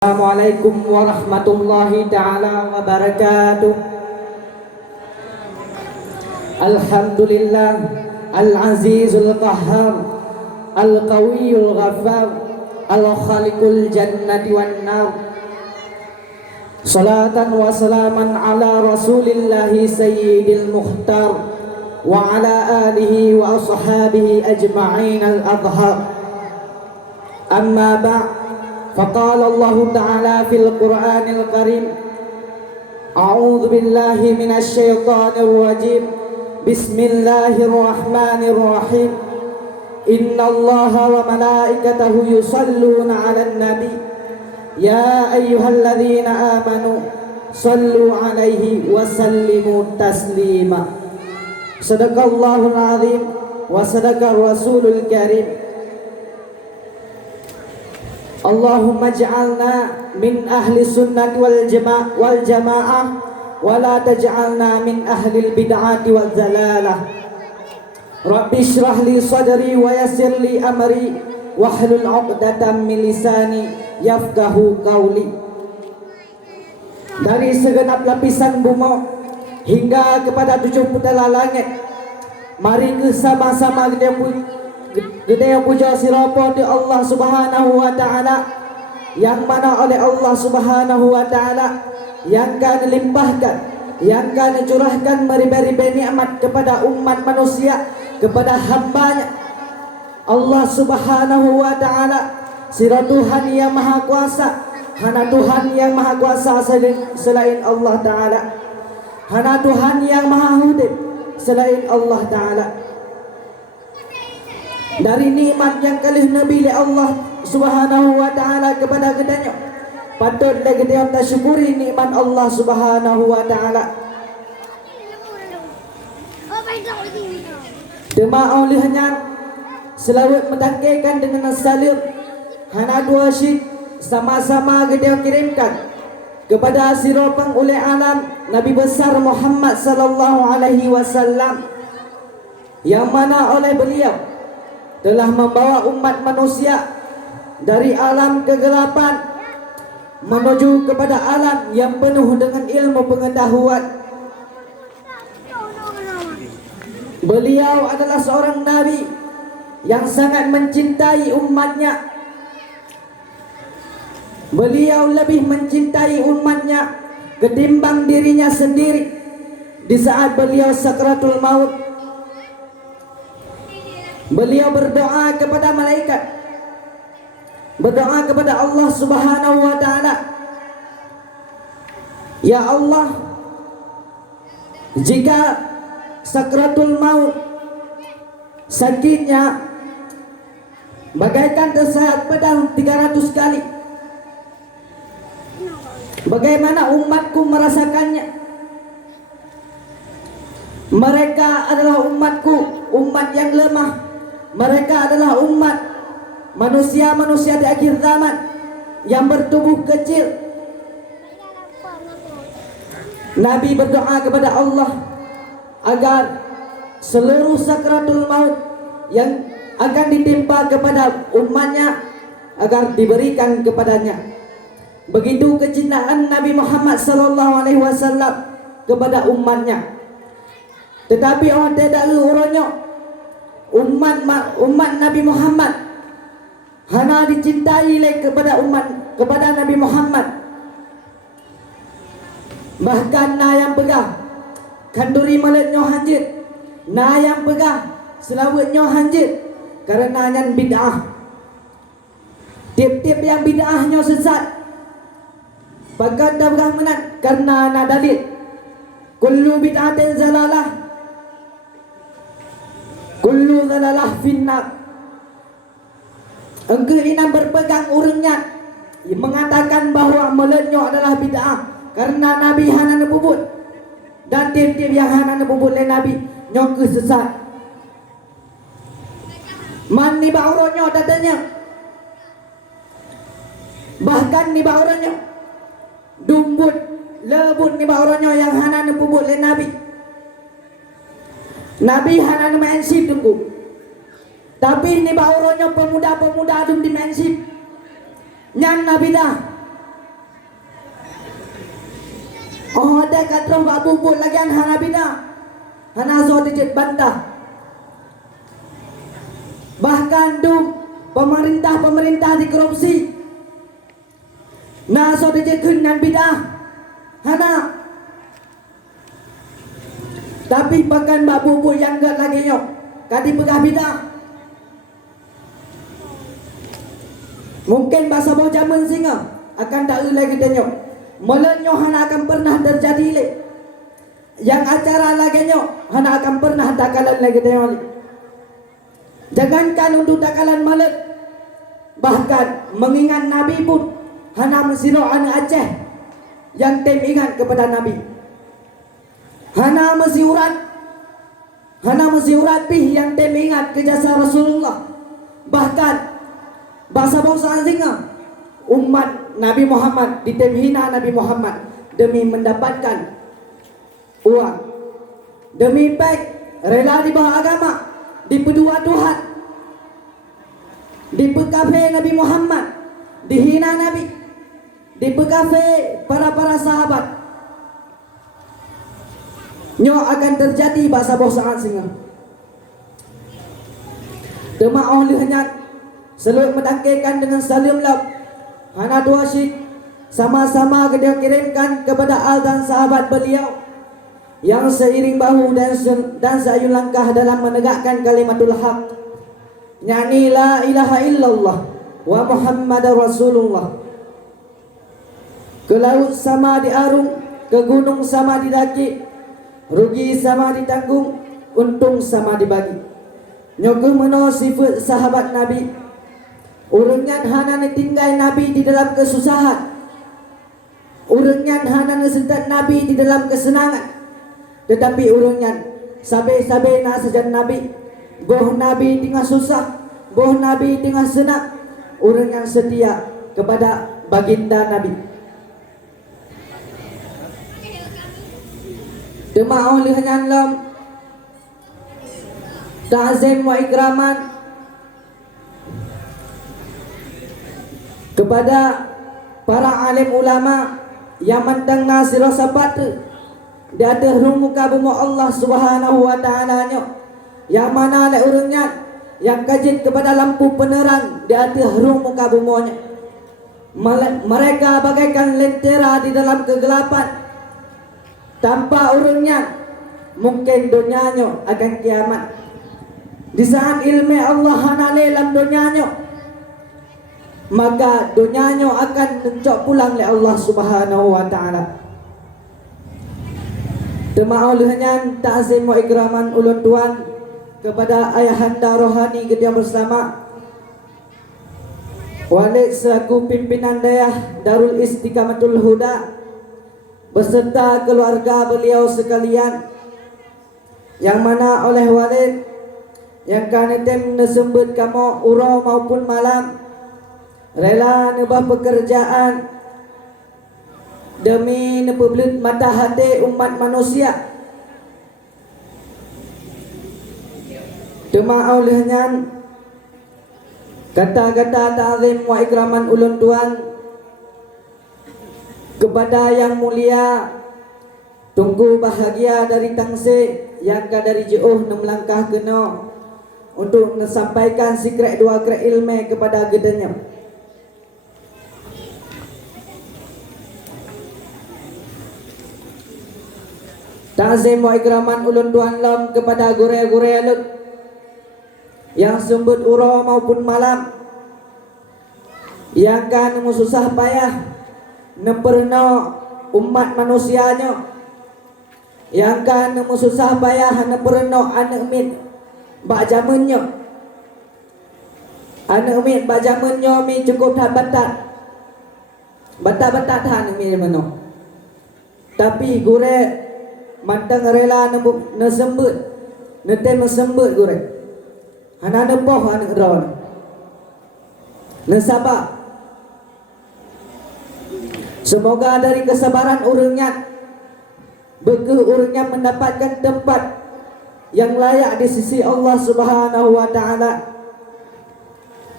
Assalamualaikum warahmatullahi ta'ala wabarakatuh. Alhamdulillah Al-Azizul Qahhar Al-Qawiyul Ghaffar Al-Khaliqul Jannati wan Nar. Salatan wa salaman ala Rasulillahi Sayyidil Mukhtar wa ala alihi wa ashabihi ajma'in al-adhar. Amma ba' فقال الله تعالى في القرآن الكريم أعوذ بالله من الشيطان الرجيم بسم الله الرحمن الرحيم إن الله وملائكته يصلون على النبي يا أيها الذين آمنوا صلوا عليه وسلموا تسليما. صدق الله العظيم وصدق الرسول الكريم. Allahumma ij'alna min ahli sunnati wal jamaah wa la taj'alna min ahli bid'ati wal zalalah. Rabbi shrah li sadri wa yassir li amri wahlul 'uqdatam min lisani yafqahu qawli. Dari segenap lapisan bumi hingga kepada 7 putera langit, mari bersama-sama kita puja sirapa di Allah Subhanahu wa taala, yang mana oleh Allah Subhanahu wa taala yang akan limpahkan, yang akan curahkan beri-beri nikmat kepada umat manusia, kepada hamba-Nya. Allah Subhanahu wa taala sira Tuhan yang maha kuasa, hana Tuhan yang maha kuasa selain Allah taala, hana Tuhan yang maha hidup selain Allah taala. Dari nikmat yang kalih Nabi oleh Allah Subhanahu wa taala kepada kedanya, patutlah kita syukuri nikmat Allah Subhanahu wa taala. Dema olehnya selawat mentangkaikan dengan salim hana dua syik sama-sama kita kirimkan kepada siropang oleh alam Nabi besar Muhammad sallallahu alaihi wasallam, yang mana oleh beliau telah membawa umat manusia dari alam kegelapan menuju kepada alam yang penuh dengan ilmu pengetahuan. Beliau adalah seorang nabi yang sangat mencintai umatnya. Beliau lebih mencintai umatnya ketimbang dirinya sendiri di saat beliau sakratul maut. Beliau berdoa kepada malaikat, berdoa kepada Allah Subhanahu wa taala, ya Allah, jika sakratul maut sakitnya bagaikan tersahat pedang 300 kali, bagaimana umatku merasakannya? Mereka adalah umatku, umat yang lemah. Mereka adalah umat manusia-manusia di akhir zaman yang bertubuh kecil. Nabi berdoa kepada Allah agar seluruh sakratul maut yang akan ditimpa kepada umatnya agar diberikan kepadanya. Begitu kecintaan Nabi Muhammad sallallahu alaihi wasallam kepada umatnya. Tetapi orang tidak urunnya umat Nabi Muhammad hana dicintai kepada Nabi Muhammad. Bahkan na yang pegah kanduri maletnya hanjit, na yang pegah selawatnya hanjit karena yang bid'ah. Tiap-tiap yang bid'ahnya sesat, bahkan dah pegah menat karena na dalil kullu bid'atin zalalah, kullu zalalah finnar. Engkau ini berpegang urangnya mengatakan bahawa melenyo adalah bid'ah karena Nabi hana nebubut, dan tiap-tiap yang hana nebubut oleh Nabi nyok sesat. Man ni bauronyo dadanya, bahkan ni bauronyo dumbut lebut ni bauronyo yang hana nebubut oleh Nabi. Nabi hana mensip tunggu, tapi ni bauronyo pemuda-pemuda adum di mensip nyan Nabi dah Oh ada katro ba bubut lagi an hana bina. Hana zo dijit bantah. Bahkan tu pemerintah di korupsi. Na zo dijit dengan bidah. Hana. Tapi bahkan ba bubut yang gak lagi nyok. Kadi pegah bidah. Mungkin bahasa bawah zaman singa akan tak lagi tengok. Melenyo hana akan pernah terjadi le. Yang acara lagi nyok hana akan pernah takalan lagi tengok. Jangankan untuk takalan malet, bahkan mengingat Nabi pun hana mesiro anak Aceh yang tem ingat kepada Nabi. Hana mesi urat pih yang tem ingat ke jasa Rasulullah. Bahkan bahasa bangsa singa umat Nabi Muhammad ditemhina Nabi Muhammad demi mendapatkan uang, demi baik rela di bawah agama, di pedua Tuhan, di pekafe Nabi Muhammad, dihina Nabi, di pekafe para sahabat. Nyo akan terjadi bahasa bangsa singa. Demak olehnya selalu mendangkaikan dengan salim lab hana dua syik sama-sama dia kirimkan kepada al dan sahabat beliau yang seiring bahu dan sayun langkah dalam menegakkan kalimatul haq, yakni la ilaha illallah wa muhammadar rasulullah. Ke laut sama diarung, ke gunung sama didaki, rugi sama ditanggung, untung sama dibagi. Nyoku meno sifat sahabat Nabi. Urengan hana tinggal Nabi di dalam kesusahan. Urengan hana sentat Nabi di dalam kesenangan. Tetapi urengan sabe-sabe na sajan Nabi. Boh Nabi tengah susah, boh Nabi tengah senang. Urengan setia kepada baginda Nabi. Demak olehnya lam ta'zim wa ikraman kepada para alim ulama yang mentang nasiro sabat di atas muka bumi Allah Subhanahu wa taala nya, yang mana le urangnya yang kajin kepada lampu penerang di atas muka bumi nya. Mereka bagaikan lentera di dalam kegelapan. Tanpa urangnya mungkin dunianya akan kiamat. Di saat ilmu Allah hanale dalam dunianya, maka dunianya akan mencok pulang oleh Allah Subhanahu wa taala. Demak olehnya ta'zim wa ikraman ulun tuan kepada ayahanda rohani kita bersama Walid selaku pimpinan dayah Darul Istiqamatul Huda beserta keluarga beliau sekalian, yang mana oleh Walid yang kanitem nesembut kamu urau maupun malam rela nebah pekerjaan demi nebelut mata hati umat manusia. Demak olehnya kata-kata ta'zim wa ikraman ulun tuan kepada yang mulia tunggu bahagia dari tangsi yang dari jauh melangkah kena untuk menyampaikan sikret dua krek ilmu kepada gedenya. Ta'zim wa ikraman ulun tuan lam kepada gure-gure alut yang sembut ura maupun malam, yang kan susah payah neperno umat manusianya, yang kan susah payah neperno anak mit bak zamannya. Anak mit bak zamannya mi cukup dah batat han mi mano. Tapi gure mantang rela nesembut nete mesembut gure. Hana nempoh anak rawan. Nesabak. Semoga dari kesabaran urangnya bege urangnya mendapatkan tempat yang layak di sisi Allah Subhanahu wa taala.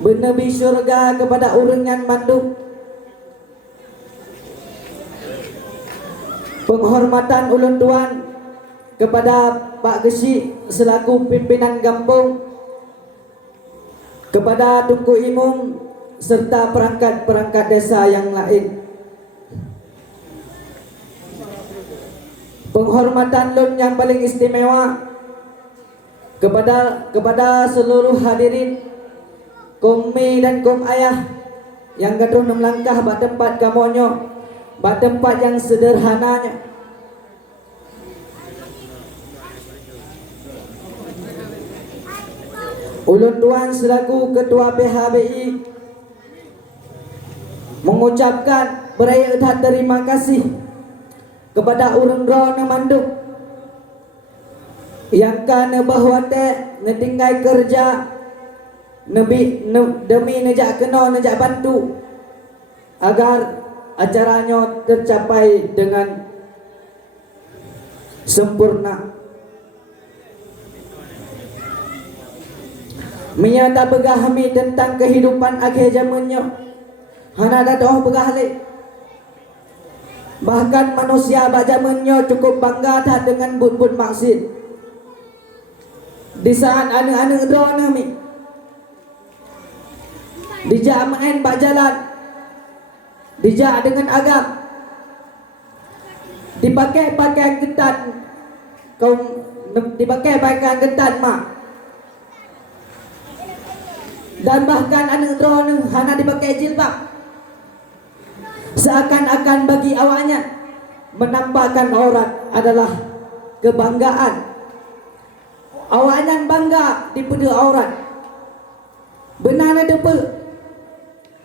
Benabi syurga kepada urangnya mandung. Penghormatan ulun tuan kepada Pak Gesi selaku pimpinan kampung, kepada Tunku Imum serta perangkat-perangkat desa yang lain. Penghormatan lun yang paling istimewa kepada seluruh hadirin kaum mi dan kaum ayah yang gaduh melangkah bak tempat kamonyo, bak tempat yang sederhananya. Ulun tuan selaku ketua PHBI mengucapkan beraya terima kasih kepada urang ro Manduk yang kana bahwa te ngetinggai kerja demi nejak kena nejak bantu agar acaranya tercapai dengan sempurna. Menyata begahami tentang kehidupan akhir zamannya, hana dadoh begahli. Bahkan manusia zamannya cukup bangga dah dengan bun-bun maksud. Di saat anak-anak drone mi dijak main bak jalan, dijak dengan agam, dipakai pakaian ketat, kaum dipakai pakaian ketat mak, dan bahkan anak drone hana dipakai jilbab, seakan-akan bagi awaknya menampakkan aurat adalah kebanggaan. Awaknya bangga dipeda aurat. Benar ada apa?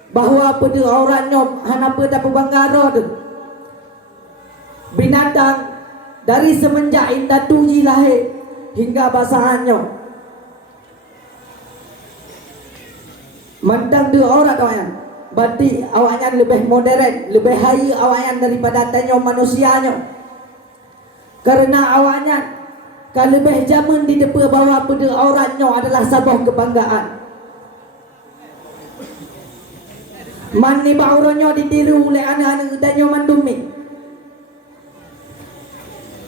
Bahawa peda auratnya hana pada bangga tu. Binatang dari semenjak indah tuji lahir hingga basahannya mantang dia aurat awaknya. Berarti awaknya lebih modern, lebih high awaknya daripada tanya manusianya. Karena awaknya kalau lebih zaman di depan bawah pada auratnya adalah sebuah kebanggaan. Mani baurannya ditiru oleh anak-anak tanya mandumi.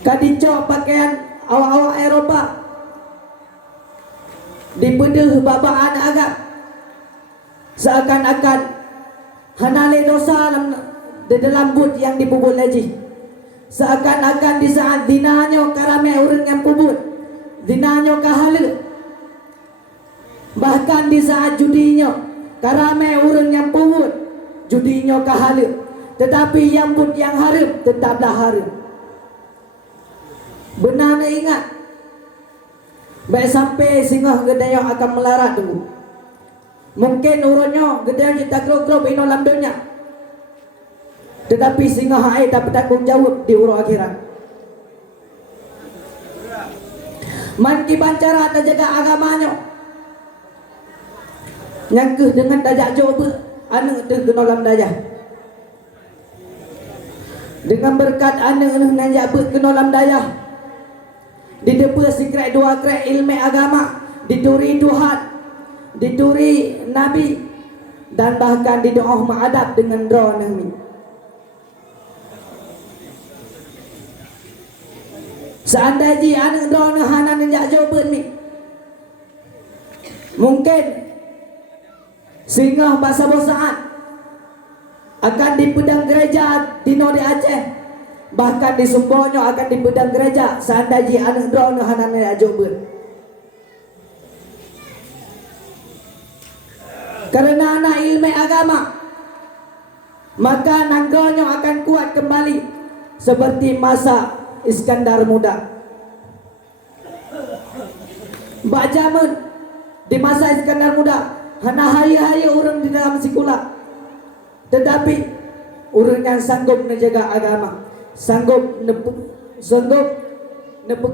Kadicok pakaian awak-awak Eropa dipedah babaan agak seakan-akan hanale dosa di dalam but yang dipubut lagi. Seakan-akan di saat dinanya karame orang yang pubut, dinanya kahala. Bahkan di saat judinya karame orang yang pubut, judinya kahala. Tetapi yang but yang haram tetaplah haram. Benar nak ingat, baik sampai singgah gedaya akan melarat dulu. Mungkin urutnya gedaya kita grup-grup ino lamdonya. Tetapi singgah hai tak bertanggung jawab di urut akhirat. Manti bancara tak jaga agamanya. Nyangkeh dengan tajak coba anak tu kena lam dayah. Dengan berkat anak tu nanjak ber kena lam dayah. Di depan secret dua krek ilmu agama, dituri Tuhan, dituri Nabi, dan bahkan didoa ma'adab dengan doa Nabi. Seandainya anak doa hana nenjak jawaban ni, mungkin sehingga bahasa bosaan akan di pedang gereja di Nodi Aceh, bahkan di Sumbonya akan di pedang gereja seandainya anak doa hana nenjak jawaban. Karena anak ilmu agama, maka nangganya akan kuat kembali seperti masa Iskandar Muda. Bak zaman di masa Iskandar Muda hana haya-haya orang di dalam sekolah, tetapi orang yang sanggup menjaga agama, sanggup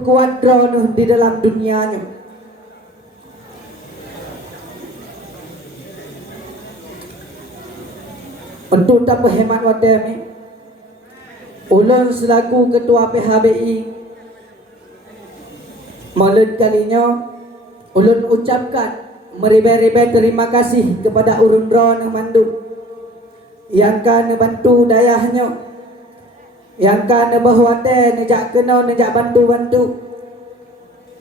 kuat drone di dalam dunianya. Untuk tak berhemat wadah ni, ulun selaku ketua PHBI malam kalinya ulun ucapkan meribai-ribai terima kasih kepada urun drone Manduk yang kan bantu dayahnya, yang kan bahwate nejak kenal nejak bantu-bantu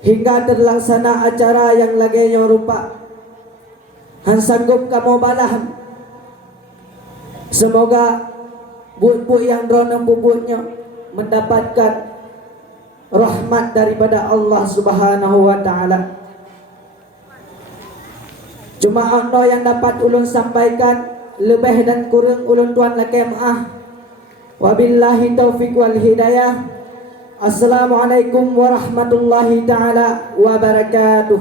hingga terlaksana acara yang lagi rupa. Han sanggup kamu balahan. Semoga buat-buat yang drone bubutnya mendapatkan rahmat daripada Allah Subhanahu wa taala. Cuma ono yang dapat ulun sampaikan, lebih dan kurang ulun tuan laki maaf. Wabillahi taufiq wal hidayah. Assalamualaikum warahmatullahi taala wabarakatuh.